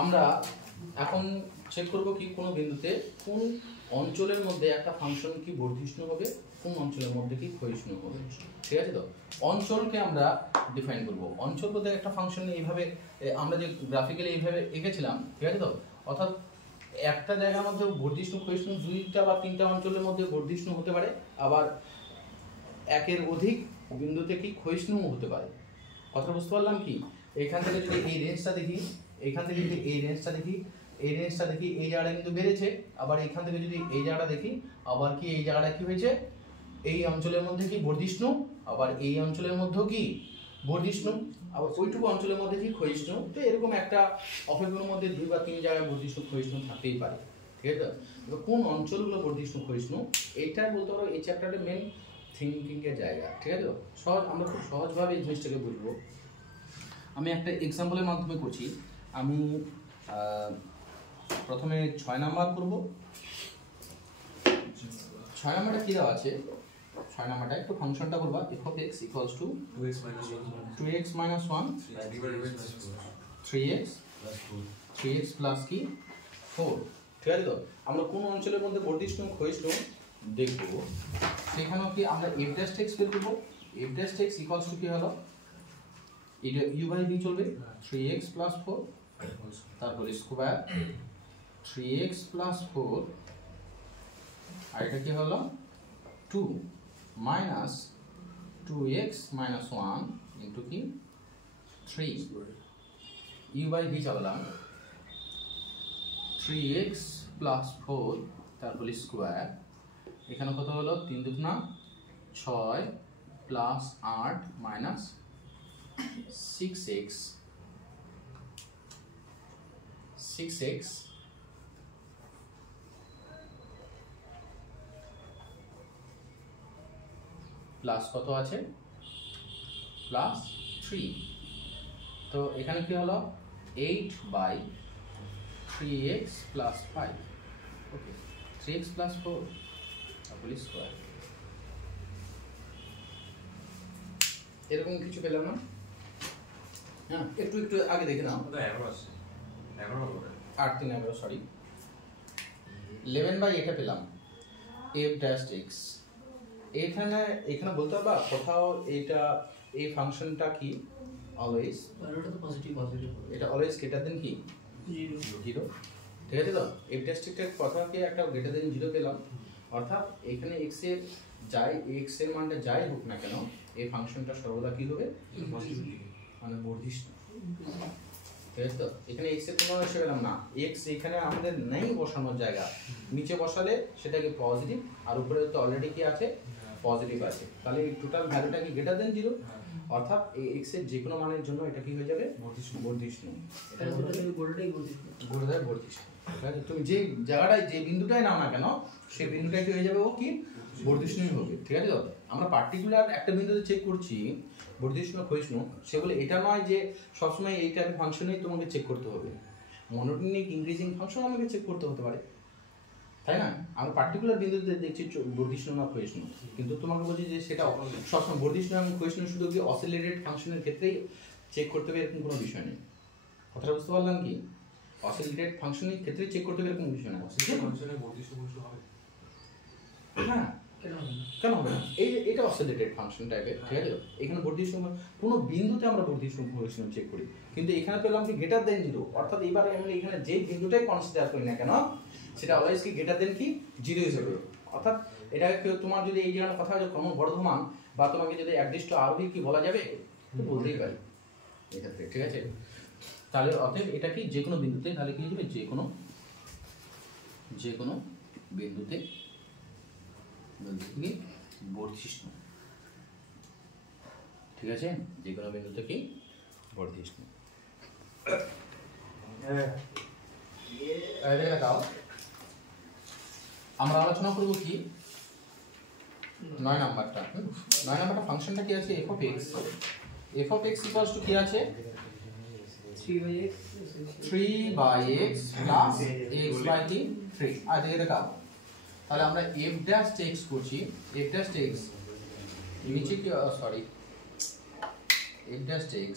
আমরা এখন চেক করব কি কোনো বিন্দুতে কোন অঞ্চলের মধ্যে একটা ফাংশন কি বর্ধিষ্ণু হবে, কোন অঞ্চলের মধ্যে কি ক্ষয়িষ্ণু হবে। ঠিক আছে, তো অঞ্চলকে আমরা ডিফাইন করব। অঞ্চল বলতে একটা ফাংশন এইভাবে আমরা যে গ্রাফিক্যালি এইভাবে এঁকেছিলাম, ঠিক আছে তো, অর্থাৎ একটা জায়গার মধ্যে বর্ধিষ্ণু ক্ষয়িষ্ণু দুইটা বা তিনটা অঞ্চলের মধ্যে বর্ধিষ্ণু হতে পারে, আবার একের অধিক বিন্দুতে কি ক্ষয়িষ্ণু হতে পারে। কথা বুঝতে পারলাম কি? এখান থেকে যদি এই রেঞ্জটা দেখি, এখান থেকে যদি এই রেঞ্জটা দেখি, এই রেঞ্জটা দেখি, এই জায়গাটা কিন্তু বেড়েছে। আবার এখান থেকে যদি এই জায়গাটা দেখি, আবার কি এই জায়গাটা কি হয়েছে, এই অঞ্চলের মধ্যে কি বর্ধিষ্ণু, আবার এই অঞ্চলের মধ্যেও কি বর্ধিষ্ণু, আবার ওইটুকু অঞ্চলের মধ্যে কি ক্ষয়িষ্ণু। তো এরকম একটা অপেক্ষার মধ্যে দুই বা তিন জায়গায় বর্ধিষ্ণু ক্ষয়িষ্ণু থাকতেই পারে। ঠিক আছে, তো কোন অঞ্চলগুলো বর্ধিষ্ণু ক্ষয়িষ্ণু এইটাই বলতে পারো এই চ্যাপ্টারের মেন থিঙ্কিং এর জায়গা। ঠিক আছে, সহজ, আমরা খুব সহজভাবে এই জিনিসটাকে বুঝবো। আমি একটা এক্সাম্পলের মাধ্যমে করছি। আমি প্রথমে 6 নাম্বার করব। 6 নাম্বারটা কি দেওয়া আছে, 6 নাম্বারটা একটু ফাংশনটা বলবা, f of x equals to 2x minus 1 3x plus কি 4। ঠিক আছে, তো আমরা কোন অঞ্চলের মধ্যে বর্ধিষ্ণু ক্ষয়িষ্ণু দেখব, সেখানেও কি আমরা f dash x বের করব। f dash x equals to কি হলো, এটা u বাই v চলবে, 3x plus 4 তারপর স্কয়ার 3x plus 4, আর এটা কি হলো 2 minus 2x minus 1 into কি 3 u by v চালাম 3x plus 4 তারপর স্কয়ার, এখানে কত হলো 3 দুগুণা 6 plus 8 minus 6x প্লাস কত আছে প্লাস 3। তো এখানে কি হলো 8 by 3x plus 5, okay 3x plus 4 তারপর স্কয়ার। এরকম কিছু পেলাম না? হ্যাঁ, একটু একটু আগে দেখে নাও। 8 3 11, সরি 11 বাই এটা পেলাম f dash x। এখানে বলতে পারবা কোথাও এটা এই ফাংশনটা কি অলওয়েজ, এটা তো পজিটিভ, এটা অলওয়েজ গ্রেটার দেন কি 0। ঠিক আছে, তো f dash x এর কথা কি একটা গ্রেটার দেন 0 পেলাম, অর্থাৎ এখানে x এর যাই x এর মানটা যাই হোক না কেন এই ফাংশনটা সর্বদা কি হবে মানে বর্ধিষ্ণু। ঠিক আছে, তো এখানে x এর কোনো এসে পেলাম না, x এখানে আমাদের নেই বসানোর জায়গা, নিচে বসালে সেটাকে পজিটিভ, আর উপরে তো অলরেডি কি আছে পজিটিভ আছে, তাহলে এই টোটাল ভ্যালুটা কি গ্রেটার দেন 0, অর্থাৎ এই x এর যে কোনো মানের জন্য এটা কি হয়ে যাবে বর্ধিষ্ণু। এটা গোলটাই বর্ধিষ্ণু। ঠিক আছে, তুমি যে জায়গাটায় যে বিন্দুটায় নাও না কেন সেই বিন্দুটাই কি হয়ে যাবে, ও কি বর্ধিষ্ণুই হবে। ঠিক আছে, তো আমরা পার্টিকুলার একটা বিন্দুতে চেক করছি বর্ধিষ্ণু ক্ষয়িষ্ণু, সেগুলো এটা নয় যে সবসময় এই টাইপের ফাংশনেই তোমাকে চেক করতে হবে, মনোটোনিক ইনক্রিজিং ফাংশন আমাকে চেক করতে হতে পারে, তাই না? আমরা পার্টিকুলার বিন্দুতে দেখছি বর্ধিষ্ণু না ক্ষয়িষ্ণু, কিন্তু তোমাকে বলছি যে সেটা সবসময় বর্ধিষ্ণু এবং ক্ষয়িষ্ণু শুধু কি অসিলেটেড ফাংশনের ক্ষেত্রেই চেক করতে হবে এরকম কোনো বিষয় নেই। কথাটা বুঝতে পারলাম কি? অসিলেটেড ফাংশনের ক্ষেত্রেই চেক করতে হবে এরকম বিষয় না। হ্যাঁ, কেন হবে না? এটা অসিলেটেড ফাংশন টাইপের। ঠিক আছে, এখানে বর্ধিষ্ণু কোনো বিন্দুতে আমরা বর্ধিষ্ণু ক্ষয়িষ্ণু চেক করি, কিন্তু এখানে পেলাম কি গ্রেটার দেন 0, অর্থাৎ এবারে আমরা এখানে যে বিন্দুটাই কনসিডার করি না কেন সেটা অলওয়েজ কি গ্রেটার দেন কি 0 হিসেবে, অর্থাৎ এটাকে তোমার যদি এই জায়গার কথা হয় ক্রমবর্ধমান বা তোমাকে যদি একদিষ্ট আরোহী কি বলা যাবে, তো বলতেই পারি এক্ষেত্রে। ঠিক আছে, তাহলে অতএব এটা কি যে কোনো বিন্দুতে, তাহলে কি হবে যে কোনো বিন্দুতে বর্ধিষ্ণু। ঠিক আছে, যে কোনো বিন্দুতে কি বর্ধিষ্ণু। আমরা আলোচনা করব কি 9 নাম্বারটা। 9 নাম্বারটা ফাংশনটা কি আছে f of x। f of x equals to কি আছে 3 by x plus x by 3। আর দেখে দেখাও, তাহলে আমরা f dash x করছি, f dash x নিচে কি সরি f dash x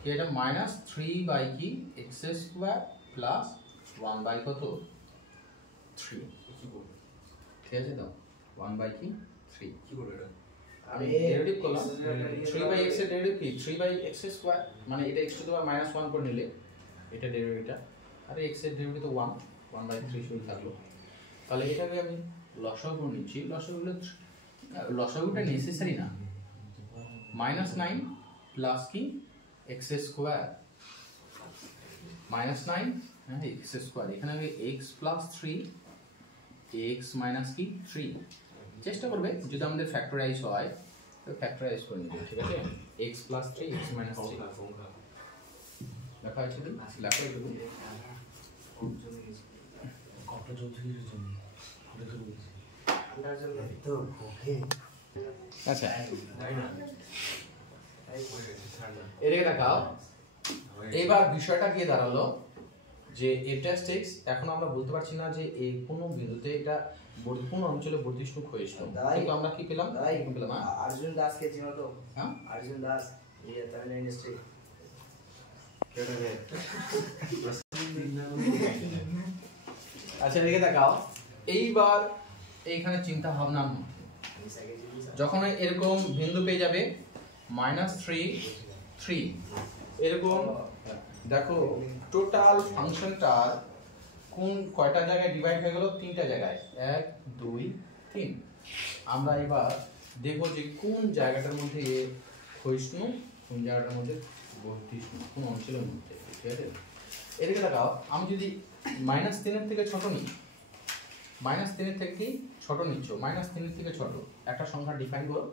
কি এটা মাইনাস 3 বাই কি এক্স স্কোয়ার প্লাস 1 বাই কত 3 ঠিক আছে তো 1 বাই কি 3 কি করবে এটা আমি ডেরিভেটিভ করলাম 3 বাই x এর ডেরিভেটিভ কি 3 বাই x স্কয়ার মানে এটা x টু দি পাওয়ার -1 করে নিলে এটা ডেরিভেটিভটা আর x এর ডেরিভেটিভ তো 1 বাই 3 শুধু থাকলো তাহলে এটাকে আমি লসাগু নিচ্ছি লসাগুটা নেসেসারি না -9 প্লাস কি x স্কয়ার -9 হ্যাঁ x স্কয়ার এখানে হবে x প্লাস 3 x মাইনাস কি 3 চেষ্টা করবে যদি আমাদের ফ্যাক্টরাইজ হয় তো ফ্যাক্টরাইজ করে নিবে ঠিক আছে x প্লাস 3 x মাইনাস 3 লেখা আছে কি লেখা একটু কত চৌধুরীর জন্য তো ওকে আচ্ছা তাই না এদিকে দেখাও এবার বিষয়টা কি দাঁড়ালো যে f dash x এখন আমরা বলতে পারছি না যে এই কোন বিন্দুতে এটা কোন অঞ্চলে বর্ধিষ্ণু ক্ষয়িষ্ণু কিন্তু আমরা কি পেলাম কি পেলাম अर्जुन दास के चिन्ह तो হ্যাঁ अर्जुन दास ये तमिल इंडस्ट्री আচ্ছা এদিকে দেখাও এইবার এইখানে চিন্তা ভাবনা যখন এরকম বিন্দু পেয়ে যাবে -3 এরকম দেখো টোটাল ফাংশনটার কোন কয়টা জায়গায় ডিভাইড হয়ে গেল তিনটা জায়গায় 1 2 3 আমরা এবার দেখব যে কোন জায়গাটার মধ্যে ক্ষয়িষ্ণু কোন জায়গাটার মধ্যে বর্ধিষ্ণু কোন অঞ্চলের মধ্যে ঠিক আছে এদিকে দেখাও আমি যদি -3 এর থেকে ছোট নিই -3 এর থেকে ছোট নিচ্ছ -3 এর থেকে ছোট একটা সংখ্যা ডিফাইন করো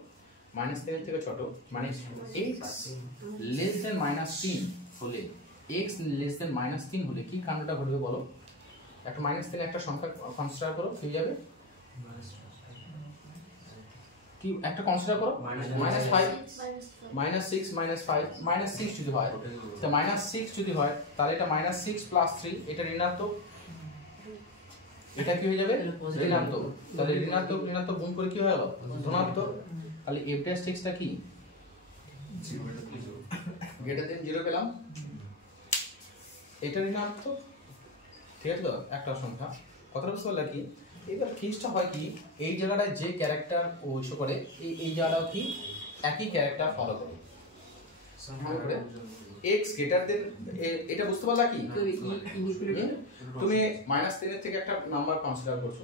-3 এর থেকে ছোট মানে x লেস দ্যান -3 হলে x লেস দ্যান -3 হলে কি কাণ্ডটা ঘটবে বলো একটা -3 একটা সংখ্যা কনসিডার করো কি যাবে কি একটা কনসিডার করো -5 -6 -5 -6 যদি হয় তো -6 যদি হয় তাহলে এটা -6 প্লাস 3 এটা ঋণাত্মক এটা কি হয়ে যাবে ঋণাত্মক তাহলে ঋণাত্মক ঋণাত্মক গুণ করে কি হয়ে গেল ধনাত্মক তাহলে f dash x টা কি 0 পেলাম এটা ঋণাত্মক ঠিক আছে তো একটা সংখ্যা কথাটা বুঝতে পারলে কি এবার কেসটা হয় কি এই জায়গাটায় যে ক্যারেক্টার ও ইস্যু করে এই জায়গাটাও কি একই ক্যারেক্টার ফলো করে x গ্রেটার দেন এটা বুঝতে পারলা কি তুমি -3 এর থেকে একটা নাম্বার কনসিডার করছো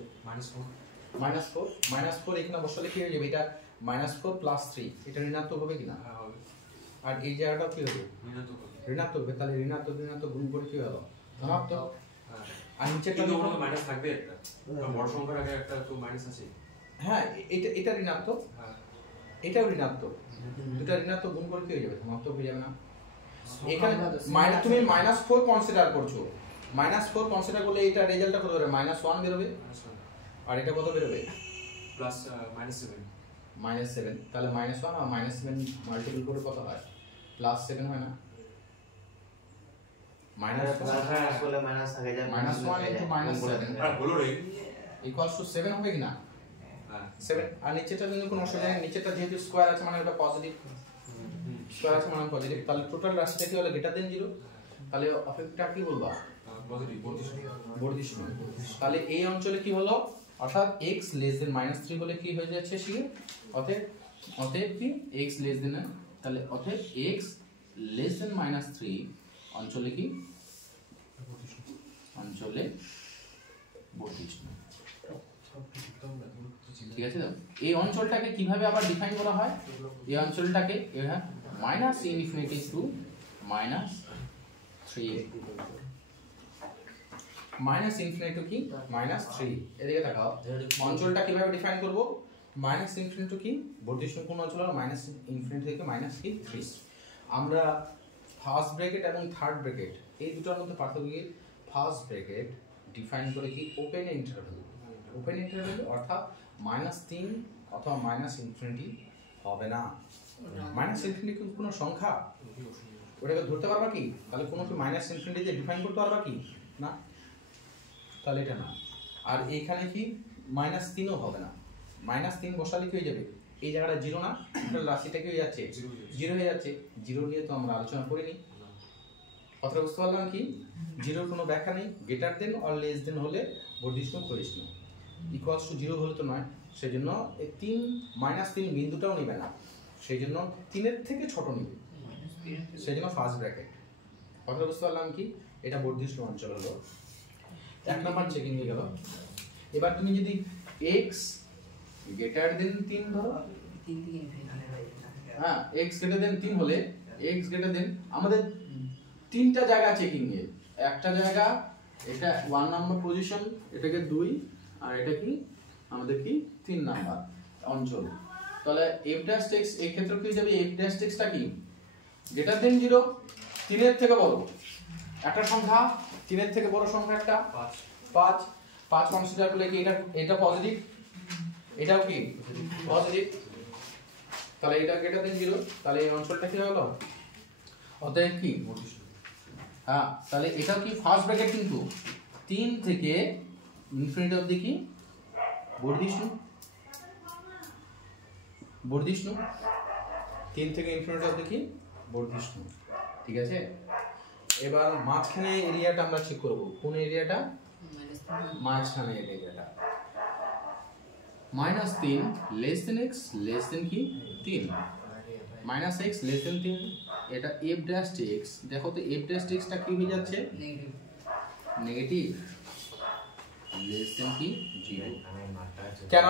-4 এখানে বসালে কি হয়ে যাবে এটা -4 প্লাস 3 এটা ঋণাত্মক হবে কিনা আর এই জায়গাটাও কি হবে ঋণাত্মক হবে তাহলে ঋণাত্মক গুণ করে কি হলো ধনাত্মক আর নিচেরটা কিন্তু ওখানে মাইনাস থাকবে একটা বড় সংখ্যার আগে একটা তো মাইনাস আছে হ্যাঁ এটা ঋণাত্মক এটাও ঋণাত্মক দুটো ঋণাত্মক গুণ করে কি হয়ে যাবে ধনাত্মক হয়ে যাবে না এখানে তুমি -4 কনসিডার করছো -4 কনসিডার করলে এটা রেজাল্টটা কত হবে -1 বের হবে আর এটা কত বের হবে প্লাস -7 তাহলে -1 আর -7 মাল্টিপল করে কত হয় +7 হয় না আসলে মাইনাস থাকে যায় -1 * -7 আর বলো রে = 7 হবে কিনা 7 আর নিচেটা কিন্তু কোনো অসুবিধা নেই নিচেটা যেহেতু স্কয়ার আছে মানে এটা পজিটিভ স্কয়ার আছে মানে পজিটিভ তাহলে টোটাল রাশিটা কি হলো গ্রেটার দেন 0 তাহলে অপেক্ষা কি বলবা পজিটিভ বর্ধিষ্ণু তাহলে এই অঞ্চলে কি হলো অর্থাৎ x লেস দেন -3 হলে কি হয়ে যাচ্ছে শিখে অতএব কি x লেস দেন তাহলে অতএব x লেস দেন -3 অঞ্চলে কি অঞ্চলে বর্ধিষ্ণু ঠিক আছে তো এই অঞ্চলটাকে কিভাবে আবার ডিফাইন করা হয় এই অঞ্চলটাকে minus infinity to -3 minus infinity to কি -3 এদিকে তাকাও অঞ্চলটা কিভাবে ডিফাইন করব মাইনাস ইনফিনিটি টু কি বর্ধিষ্ণু কোন অঞ্চল হলো মাইনাস ইনফিনিটি থেকে -3 আমরা ফার্স্ট ব্র্যাকেট এবং থার্ড ব্র্যাকেট এই দুটোর মধ্যে পার্থক্য কি ফার্স্ট ব্র্যাকেট ডিফাইন করে কি ওপেন ইন্টারভ্যাল অর্থাৎ -3 অথবা -ইনফিনিটি হবে না -ইনফিনিটি কি কোনো সংখ্যা ওটাকে ধরতে পারবা কি তাহলে কোনো কি -ইনফিনিটি দিয়ে ডিফাইন করতে পারবা কি না তাহলে এটা না আর এইখানে কি -3ও হবে না -3 বসালে কি হয়ে যাবে এই জায়গাটা 0 না টোটাল রাশিটা কি হয়ে যাচ্ছে 0 হয়ে যাচ্ছে 0 নিয়ে তো আমরা আলোচনা করিনি কথাটা বুঝতে পারলাম কি? জিরোর কোনো ব্যাখ্যা নেই, greater than or less than হলে বর্ধিষ্ণু ক্ষয়িষ্ণু, ইকুয়ালস টু জিরো হলে তো নয়, সেই জন্য এই 3 -3 বিন্দুটাও নেবে না, সেই জন্য 3-এর থেকে ছোট নেবে, সেই জন্য ফার্স্ট ব্র্যাকেট। কথাটা বুঝতে পারলাম কি? এটা বর্ধিষ্ণু অঞ্চল হলো। 1 নম্বর চেকিং হয়ে গেল। এবার তুমি যদি x গ্রেটার দেন 3 ধরো, হ্যাঁ x গ্রেটার দেন 3 হলে x গ্রেটার দেন আমাদের 3টা জায়গা চেকিং এর, একটা জায়গা এটা 1 নাম্বার পজিশন, এটাকে 2 আর এটা কি আমাদের কি 3 নাম্বার অঞ্চল। তাহলে f ড্যাশ x এই ক্ষেত্রে কি যাবে? f ড্যাশ x টা কি গ্রেটার দেন 0, 3 এর থেকে বড় একটা সংখ্যা, 3 এর থেকে বড় সংখ্যা একটা 5 কনসিডার করলে কি এটা পজিটিভ, এটাও কি পজিটিভ, তাহলে এটা গ্রেটার দেন 0, তাহলে এই অঞ্চলটা কি হলো? অতএব কি হ্যাঁ, তাহলে এটাও কি ফার্স্ট ব্র্যাকেট, কিন্তু 3 থেকে ইনফিনিটি অবধি কি বর্ধিষ্ণু, 3 থেকে ইনফিনিটি অবধি কি বর্ধিষ্ণু, ঠিক আছে। এবার মাঝখানে এরিয়াটা আমরা চেক করব, কোন এরিয়াটা? মাঝখানে এরিয়াটা -3 less than x less than কি 3, -x লেস দেন 3, এটা f ড্যাশ x, দেখো তো f ড্যাশ x টা কি হয়ে যাচ্ছে? নেগেটিভ, লেস দেন কি 0। কেন?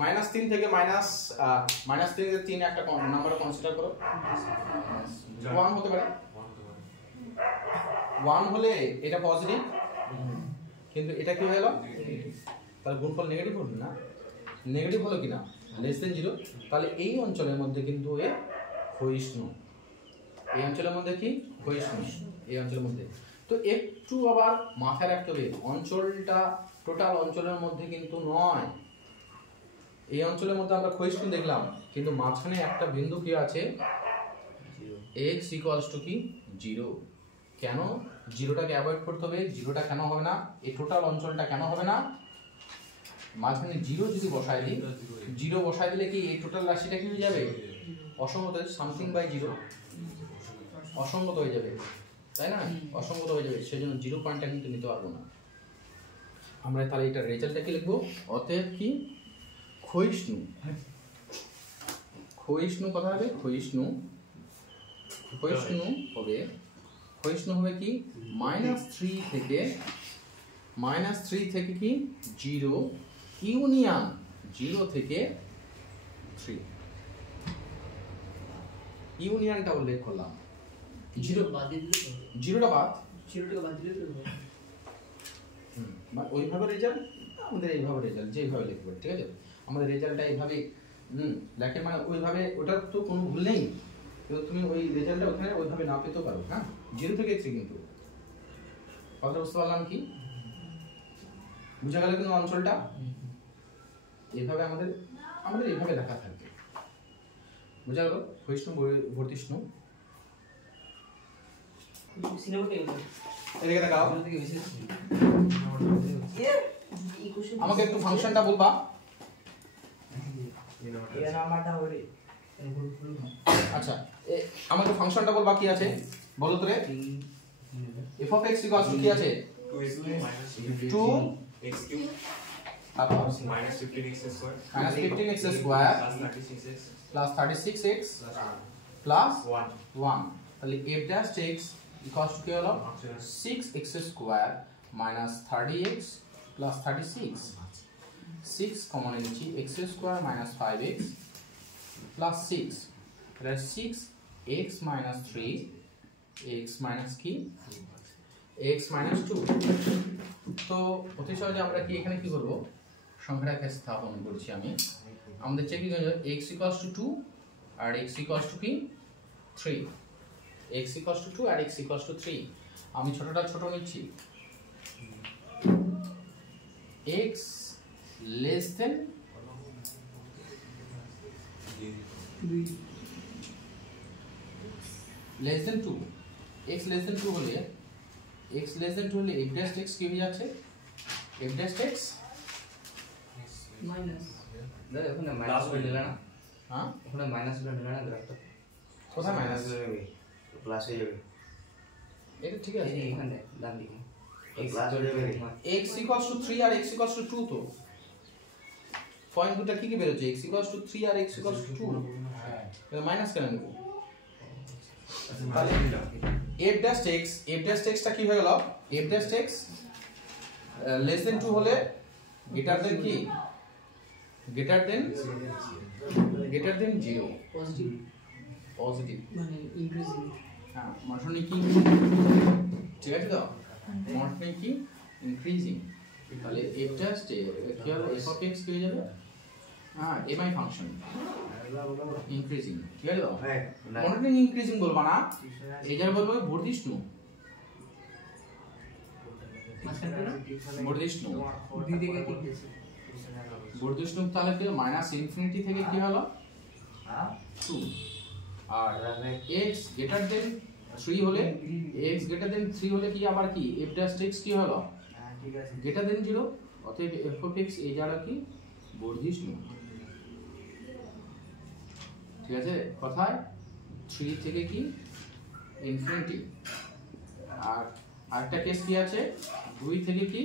-3 থেকে -3 থেকে 3 একটা নাম্বার কনসিডার করো, 1 হতে পারে, 1 হলে এটা পজিটিভ, কিন্তু এটা কি হলো? তাহলে গুণফল নেগেটিভ হলো না, নেগেটিভ হলো কিনা লেস দেন 0, তাহলে এই অঞ্চলের মধ্যে কিন্তু এ ক্ষয়িষ্ণু, এই অঞ্চলের মধ্যে কি ক্ষয়িষ্ণু, এই অঞ্চলের মধ্যে। তো একটু আবার মাথায় রাখতে হবে, অঞ্চলটা টোটাল অঞ্চলের মধ্যে কিন্তু নয়, এই অঞ্চলের মধ্যে আমরা ক্ষয়িষ্ণু দেখলাম, কিন্তু মাঝখানে একটা বিন্দু কি আছে? x ইকুয়ালস টু কি 0। কেন? জিরোটাকে অ্যাভয়েড করতে হবে। জিরোটা কেন হবে না? এই টোটাল অঞ্চলটা কেন হবে না? মাঝখানে জিরো যদি বসায় দিই, জিরো বসায় দিলে কি এই টোটাল রাশিটা কি হয়ে যাবে? অসঙ্গত, সামথিং বাই জিরো, অসঙ্গত হয়ে যাবে, তাই না? অসঙ্গত হয়ে যাবে, সেই জন্য 0 পয়েন্টটা কিন্তু নিতে পারবো না আমরা। তাহলে এটা রেজাল্টটা কি লিখবো? অতএব কি ক্ষয়িষ্ণু, ক্ষয়িষ্ণু কথা হবে, ক্ষয়িষ্ণু হবে, ক্ষয়িষ্ণু হবে কি -3 থেকে কি 0 ইউনিয়ন 0 থেকে 3, ইউনিয়নটা উল্লেখ করলাম। জিরোটা বাদ, ওইভাবে রেজাল্ট, আমাদের এইভাবে রেজাল্ট যেইভাবে লিখবে, ঠিক আছে? আমাদের রেজাল্টটা এইভাবে লেখে, মানে ওইভাবে, ওটার তো কোনো ভুল নেই, কিন্তু তুমি ওই রেজাল্টটা ওখানে ওইভাবে না পেতেও পারো। হ্যাঁ, 0 থেকে 3, কিন্তু কথা বুঝতে পারলাম কি? বুঝা গেল কিন্তু অঞ্চলটা এইভাবে আমাদের এইভাবে লেখা থাকবে, বুঝা গেল? ক্ষয়িষ্ণু বর্ধিষ্ণু, এদিকে দেখাও, আমাকে একটু ফাংশনটা বলবা। আচ্ছা, আমাকে ফাংশনটা বলবা কি আছে বলো তো রে। f of x equals to কি আছে? 2x cube -15x square plus 36x plus 1, তাহলে f dash x equals to কি হলো? 6x square minus 30x plus 36, 6 common নিচ্ছি, x square minus 5x plus 6, তাহলে 6x minus 3, x minus কি x minus 2। তো অতি সহজে আমরা কি এখানে কি করব? সংখ্যাটাকে স্থাপন করছি আমি, আমাদের চেক কি হলো? x equals to 2 R x equals to কি 3, x equals to 2 R x equals to 3। আমি ছোটটা ছোট নিচ্ছি, x less than 2, x less than 2 হলে f dash x কি হয়ে যাচ্ছে? f dash x মাইনাস, দাদা ওখানে মাইনাস করে নিলে না? হ্যাঁ, ওখানে মাইনাস করে নিলে না? গ্রাফটা কোথায় মাইনাস হয়ে যাবে, প্লাস হয়ে যাবে। এটা ঠিক আছে এই এখানে ডান দিকে x equals to 3 R x equals to 2 তো পয়েন্ট দুটো কি কি বের হচ্ছে x equals to 3 R x equals to 2 এটা মাইনাস কেন নেব তাহলে f dash x টা কি হয়ে গেল f dash x less than 2 হলে greater than কি greater than 0 পজিটিভ মানে ইনক্রিজিং হ্যাঁ মানে কি ঠিক আছে তো মানে কি ইনক্রিজিং তাহলে f dash কি হবে f of x কি হয়ে যাবে হ্যাঁ mi ফাংশন ইনক্রিজিং ঠিক আছে তো মানে ইনক্রিজিং বলবা না এটার বলবো বর্ধিষ্ণু বর্ধিষ্ণু দুই দিকে ঠিক আছে বর্ধিষ্ণু তাহলে কি মাইনাস ইনফিনিটি থেকে কি হলো 2 আর x গ্রেটার দেন 3 হলে x গ্রেটার দেন 3 হলে কি আবার কি f dash x কি হলো ঠিক আছে গ্রেটার দেন 0 অতএব f of x এই জায়গা কি বর্ধিষ্ণু ঠিক আছে কথায় 3 থেকে কি ইনফিনিটি আর আরেকটা কেস কি আছে 2 থেকে কি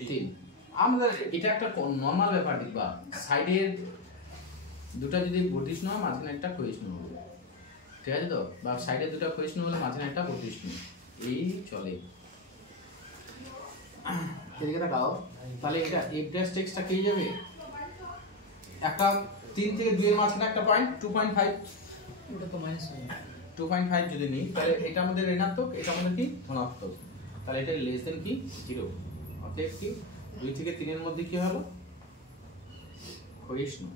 3 আমাদের এটা একটা নরমাল ব্যাপার দেখবা সাইডের দুটো যদি বর্ধিষ্ণু হয় মাঝখানে একটা ক্ষয়িষ্ণু হবে ঠিক আছে তো বা সাইডে দুটো ক্ষয়িষ্ণু হলে মাঝখানে একটা বর্ধিষ্ণু এই চলে এদিকে তাকাও তাহলে এটা f dash x টা কি যাবে একটা 3 থেকে 2 এর মাঝখানে একটা পয়েন্ট 2.5 এটা তো মাইনাস 2.5 যদি নিই তাহলে এটা আমাদের ঋণাত্মক এটা আমাদের কি ধনাত্মক তাহলে এটা লেস দেন কি 0 অতএব কি 2 থেকে 3 এর মধ্যে কি হলো ক্ষয়িষ্ণু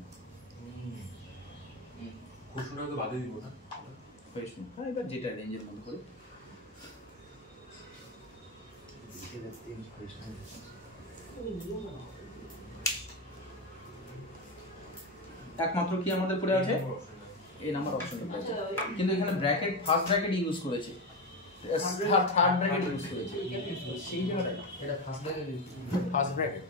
কোশ্চেনটাকে বাদে দিব না ক্ষয়িষ্ণু হ্যাঁ এবার যেটা রেঞ্জের মধ্যে করে একমাত্র কি আমাদের পড়ে আছে এই নাম্বার অপশন কিন্তু এখানে ব্র্যাকেট ফার্স্ট ব্র্যাকেট ইউজ করেছে থার্ড ব্র্যাকেট ইউজ করেছে সেই জায়গাটা এটা ফার্স্ট ব্র্যাকেট ফার্স্ট ব্র্যাকেট